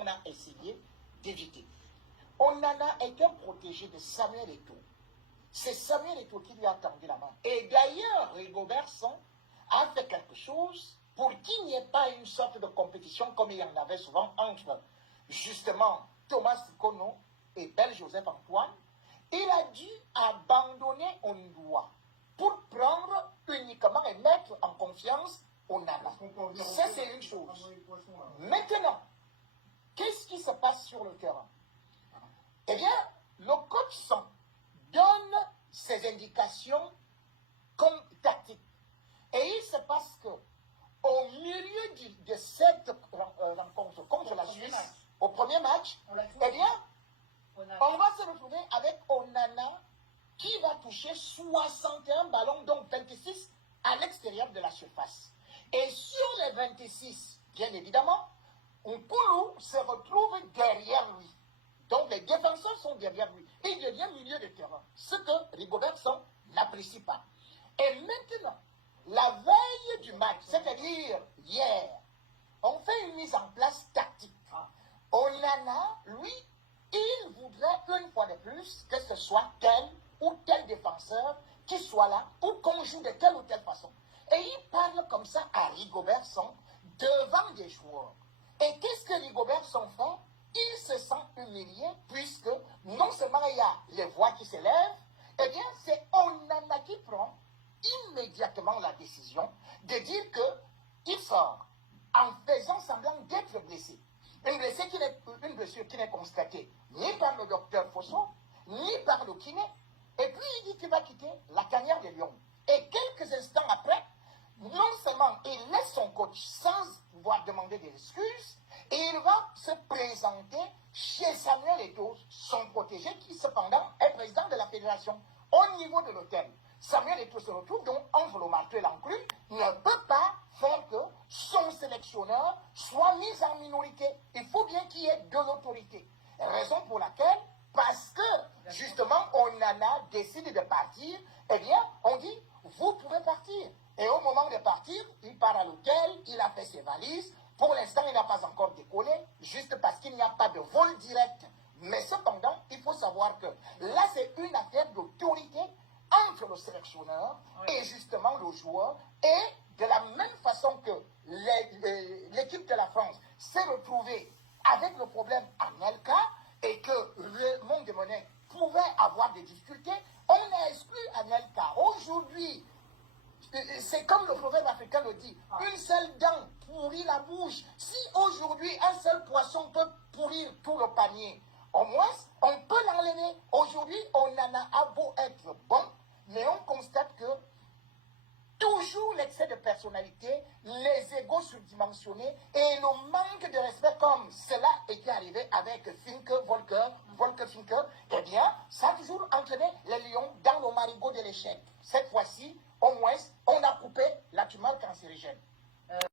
qu'on a essayé d'éviter. Onana était protégé de Samuel Eto'o. C'est Samuel Eto'o qui lui a tendu la main. Et d'ailleurs, Rigobert Song a fait quelque chose pour qu'il n'y ait pas une sorte de compétition comme il y en avait souvent entre justement Thomas Kono et Bel Joseph Antoine. Il a dû abandonner Ondoa pour prendre uniquement et mettre en confiance Onana. Ça, c'est une chose. Maintenant, qu'est-ce qui se passe sur le terrain? Eh bien, le coach Song donne ses indications comme tactique. Et il se passe que, au milieu de cette rencontre contre la Suisse, au premier match, eh bien, on va se retrouver avec Onana qui va toucher 61 ballons, donc 26 à l'extérieur de la surface. Et sur les 26, bien évidemment, Nkulu se retrouve derrière lui. Donc les défenseurs sont derrière lui. Il devient milieu de terrain. Ce que Rigobert Song n'apprécie pas. Et maintenant, la veille du match, c'est-à-dire hier, on fait une mise en place tactique. Onana, lui, il voudrait une fois de plus que ce soit tel ou tel défenseur qui soit là ou qu'on joue de telle ou telle façon. Et il parle comme ça à Rigobert Song devant des joueurs. Et qu'est-ce que Rigobert Song fait? Il se sent humilié puisque non seulement il y a les voix qui s'élèvent, eh bien c'est Onana qui prend immédiatement la décision de dire qu'il sort en faisant semblant d'être blessé. Une blessure qui n'est constatée ni par le docteur Fosso, ni par le kiné. Et puis il dit qu'il va quitter la Tanière de Lyon. Et quelques instants après, non seulement il laisse son coach sans pouvoir demander des excuses, et il va se présenter chez Samuel Eto'o, son protégé, qui cependant est président de la fédération. Au niveau de l'hôtel, Samuel Eto'o se retrouve donc entre le marteau et l'enclume, ne peut pas faire que son sélectionneur soit mis en minorité. Il faut bien qu'il y ait de l'autorité. Raison pour laquelle, parce que justement Onana décide de partir, eh bien on dit vous pouvez partir. Et au moment de partir, il part à l'hôtel, il a fait ses valises. Pour l'instant, il n'a pas encore décollé, juste parce qu'il n'y a pas de vol direct. Mais cependant, il faut savoir que là, c'est une affaire d'autorité entre le sélectionneur et justement le joueur. Et de la même façon que l'équipe de la France s'est retrouvée avec le problème Anelka et que Raymond Demonnet pouvait avoir des difficultés, on a exclu Anelka. Aujourd'hui, c'est comme le proverbe africain le dit, une seule dent pourrit la bouche. Si aujourd'hui un seul poisson peut pourrir tout le panier, au moins on peut l'enlever. Aujourd'hui on en a beau être bon, mais on constate que toujours l'excès de personnalité, les égos surdimensionnés et le manque de respect comme cela était arrivé avec Volker Finke, eh bien, ça a toujours entraîné les lions dans le marigot de l'échec. Cette fois-ci,